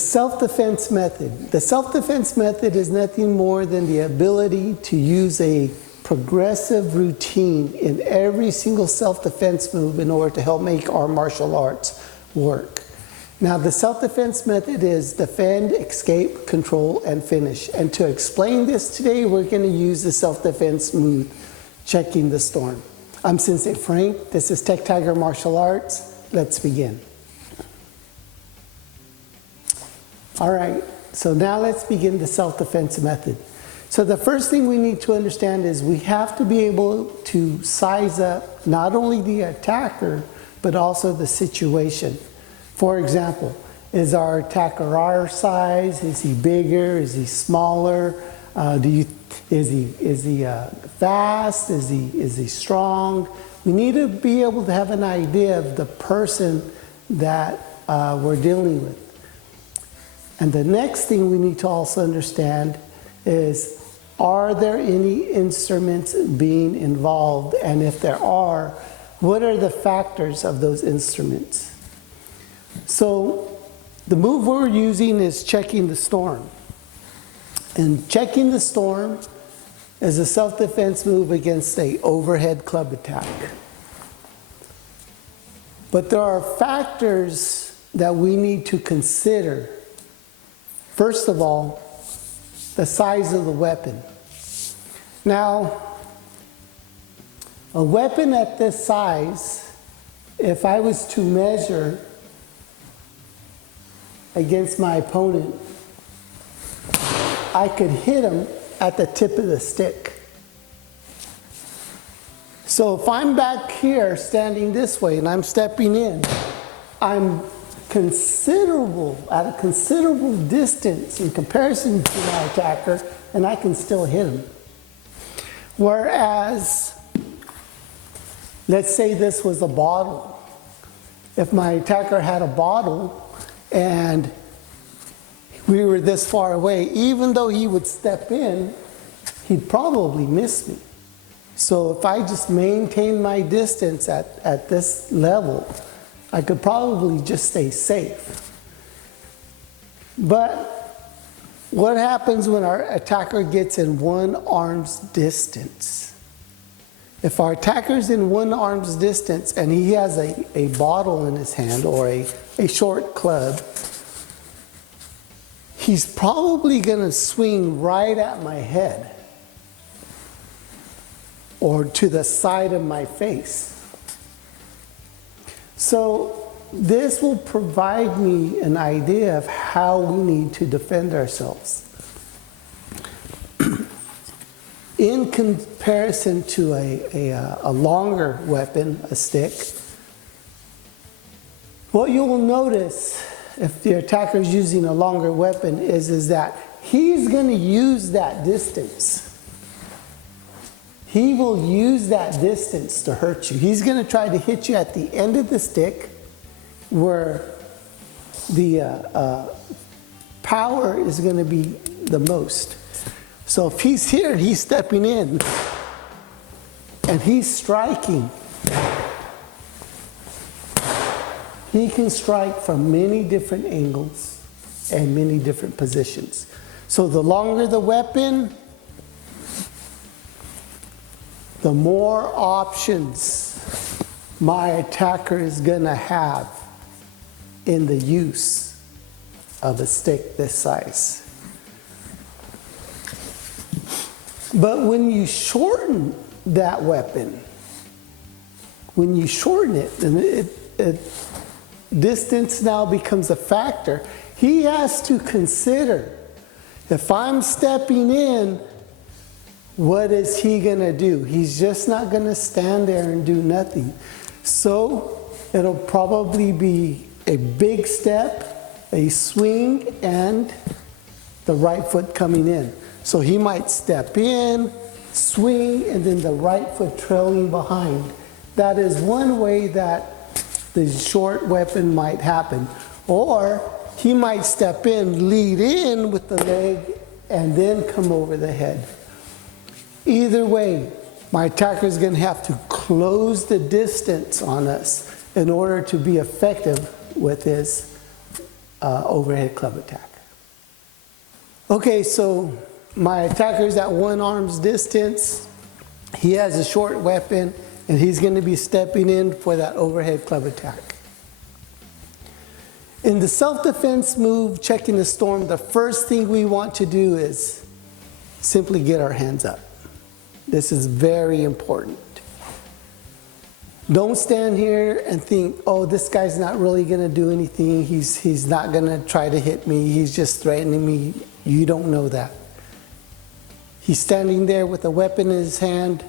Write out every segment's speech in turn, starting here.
self-defense method. The self-defense method is nothing more than the ability to use a progressive routine in every single self-defense move in order to help make our martial arts work. Now, the self-defense method is defend, escape, control, and finish. And to explain this today, we're going to use the self-defense move, checking the storm. I'm Sensei Frank. This is Tech Tiger Martial Arts. Let's begin. All right, so now let's begin the self-defense method. So the first thing we need to understand is we have to be able to size up not only the attacker, but also the situation. For example, is our attacker our size? Is he bigger? Is he smaller? Is he fast? Is he strong? We need to be able to have an idea of the person that we're dealing with. And the next thing we need to also understand is, are there any instruments being involved? And if there are, what are the factors of those instruments? So the move we're using is checking the storm. And checking the storm is a self-defense move against an overhead club attack. But there are factors that we need to consider. First of all, the size of the weapon. Now, a weapon at this size, if I was to measure against my opponent, I could hit him at the tip of the stick. So if I'm back here standing this way and I'm stepping in, I'm at a considerable distance in comparison to my attacker, and I can still hit him. Whereas, let's say this was a bottle. If my attacker had a bottle and we were this far away, even though he would step in, he'd probably miss me. So if I just maintain my distance at this level, I could probably just stay safe. But what happens when our attacker gets in one arm's distance? If our attacker's in one arm's distance and he has a bottle in his hand or a short club, he's probably going to swing right at my head or to the side of my face. So this will provide me an idea of how we need to defend ourselves. In comparison to a longer weapon, a stick, what you will notice if the attacker is using a longer weapon is that he's going to use that distance. He will use that distance to hurt you. He's going to try to hit you at the end of the stick where the power is going to be the most. So if he's here, he's stepping in and he's striking. He can strike from many different angles and many different positions. So the longer the weapon, the more options my attacker is going to have in the use of a stick this size. But when you shorten that weapon, when you shorten it, distance now becomes a factor. He has to consider, if I'm stepping in, what is he going to do? He's just not going to stand there and do nothing. So it'll probably be a big step, a swing, and the right foot coming in. So he might step in, swing, and then the right foot trailing behind. That is one way that the short weapon might happen. Or he might step in, lead in with the leg, and then come over the head. Either way, my attacker is going to have to close the distance on us in order to be effective with his overhead club attack. Okay, so my attacker is at 1 arm's distance. He has a short weapon, and he's going to be stepping in for that overhead club attack. In the self-defense move, checking the storm, the first thing we want to do is simply get our hands up. This is very important. Don't stand here and think, oh, this guy's not really going to do anything. He's not going to try to hit me. He's just threatening me. You don't know that. He's standing there with a weapon in his hand,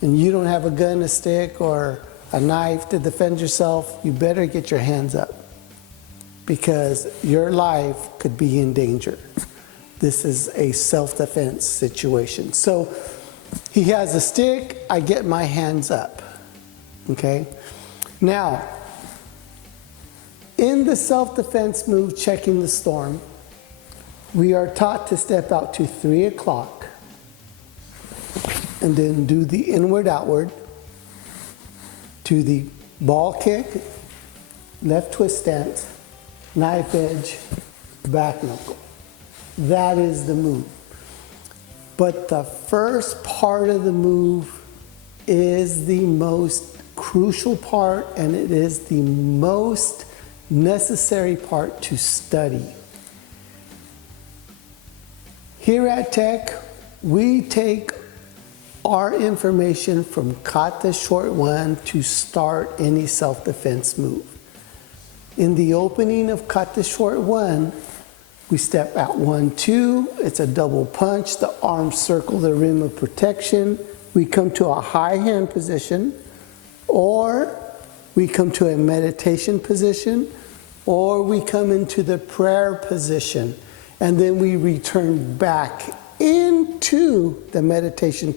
and you don't have a gun, a stick, or a knife to defend yourself. You better get your hands up, because your life could be in danger. This is a self-defense situation. So he has a stick, I get my hands up. Okay? Now, in the self-defense move, checking the storm, we are taught to step out to 3 o'clock and then do the inward outward to the ball kick, left twist stance, knife edge, back knuckle. That is the move. But the first part of the move is the most crucial part, and it is the most necessary part to study. Here at Tech, we take our information from Kata short 1 to start any self-defense move. In the opening of Kata short 1, we step out 1, 2, it's a double punch, the arms circle the rim of protection, we come to a high hand position, or we come to a meditation position, or we come into the prayer position, and then we return back into the meditation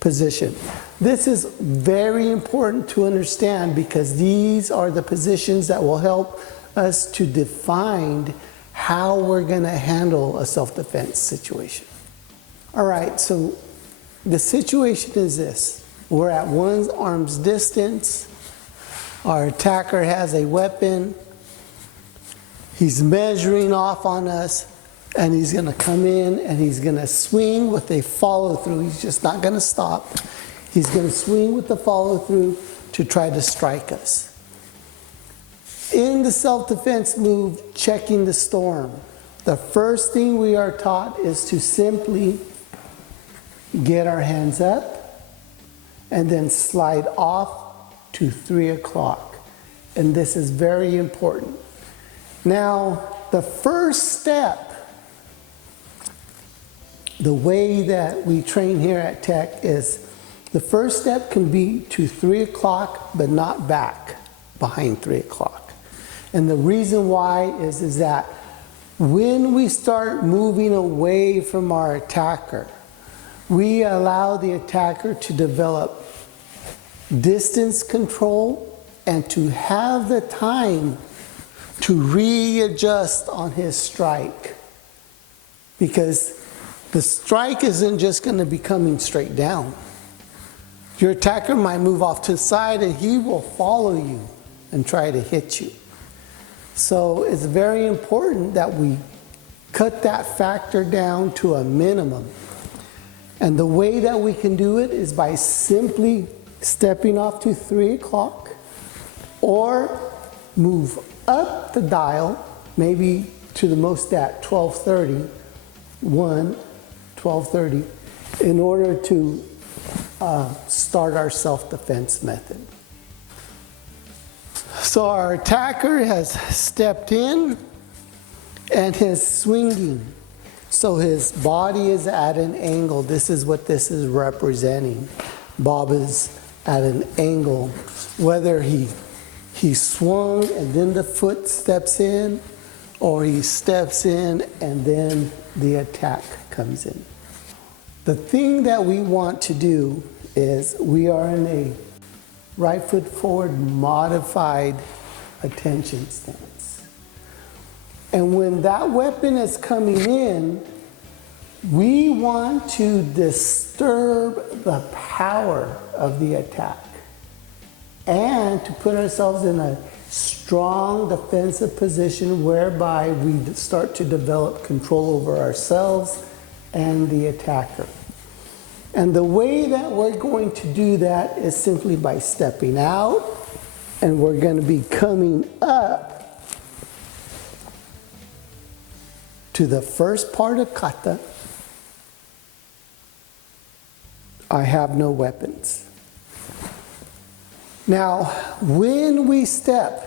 position. This is very important to understand, because these are the positions that will help us to define how we're going to handle a self-defense situation. All right, so the situation is this. We're at 1 arm's distance. Our attacker has a weapon. He's measuring off on us, and he's going to come in and he's going to swing with a follow through. He's just not going to stop. He's going to swing with the follow through to try to strike us. In the self-defense move, checking the storm, the first thing we are taught is to simply get our hands up and then slide off to 3 o'clock. And this is very important. Now, the first step, the way that we train here at Tech is, the first step can be to 3 o'clock, but not back behind 3 o'clock. And the reason why is that when we start moving away from our attacker, we allow the attacker to develop distance control and to have the time to readjust on his strike. Because the strike isn't just going to be coming straight down. Your attacker might move off to the side and he will follow you and try to hit you. So it's very important that we cut that factor down to a minimum. And the way that we can do it is by simply stepping off to 3 o'clock, or move up the dial, maybe to the most at 12:30, 12:30, in order to start our self-defense method. So our attacker has stepped in and is swinging. So his body is at an angle. This is what this is representing. Bob is at an angle. Whether he swung and then the foot steps in, or he steps in and then the attack comes in. The thing that we want to do is, we are in a right foot forward modified attention stance. And when that weapon is coming in, we want to disturb the power of the attack and to put ourselves in a strong defensive position whereby we start to develop control over ourselves and the attacker. And the way that we're going to do that is simply by stepping out, and we're going to be coming up to the first part of kata. I have no weapons. Now, when we step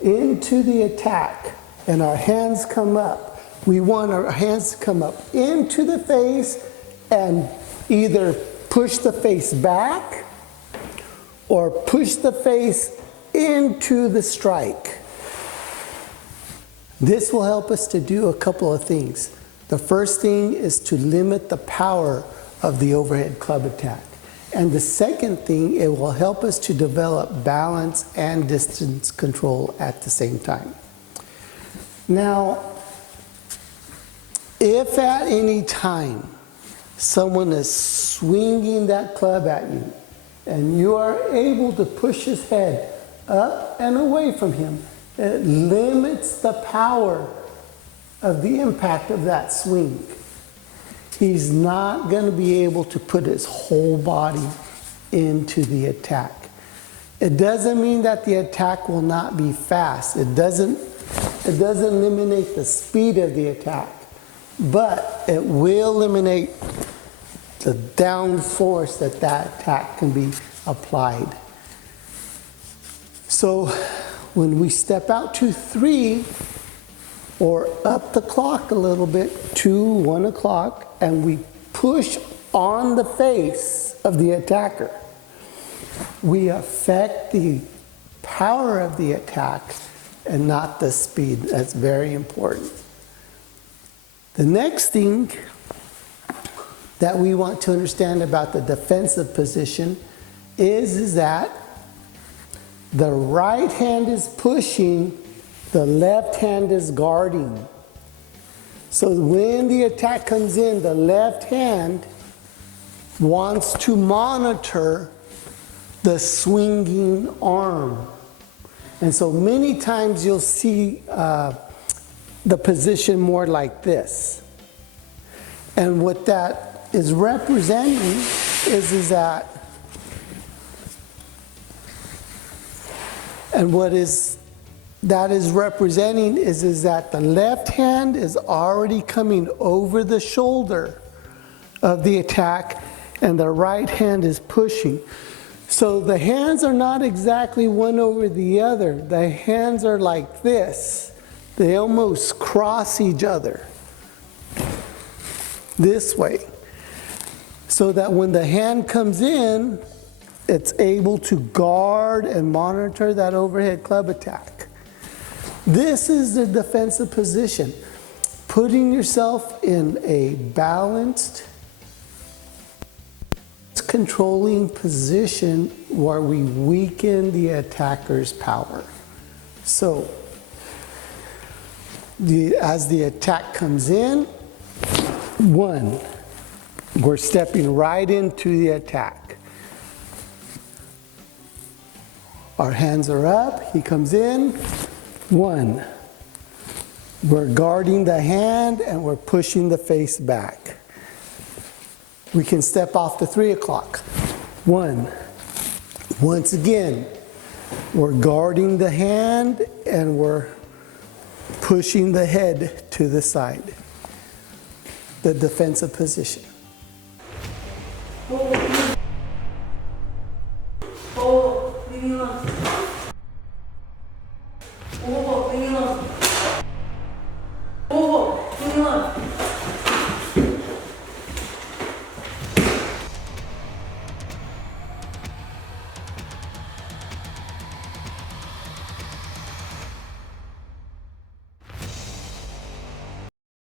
into the attack and our hands come up, we want our hands to come up into the face and either push the face back or push the face into the strike. This will help us to do a couple of things. The first thing is to limit the power of the overhead club attack. And the second thing, it will help us to develop balance and distance control at the same time. Now, if at any time someone is swinging that club at you and you are able to push his head up and away from him, it limits the power of the impact of that swing. He's not going to be able to put his whole body into the attack. It doesn't mean that the attack will not be fast. It doesn't eliminate the speed of the attack, but it will eliminate the down force that attack can be applied. So when we step out to 3 or up the clock a little bit to 1 o'clock, and we push on the face of the attacker, we affect the power of the attack and not the speed. That's very important. The next thing that we want to understand about the defensive position is that the right hand is pushing, the left hand is guarding. So when the attack comes in, the left hand wants to monitor the swinging arm. And so many times you'll see the position more like this. And what that is representing is that, and what that is representing is that the left hand is already coming over the shoulder of the attack and the right hand is pushing. So the hands are not exactly one over the other. The hands are like this. They almost cross each other this way. So that when the hand comes in, it's able to guard and monitor that overhead club attack. This is the defensive position. Putting yourself in a balanced, controlling position where we weaken the attacker's power. So, as the attack comes in, 1, we're stepping right into the attack. Our hands are up, he comes in, 1. We're guarding the hand and we're pushing the face back. We can step off to 3 o'clock. 1. Once again, we're guarding the hand and we're pushing the head to the side. The defensive position. Leave me alone.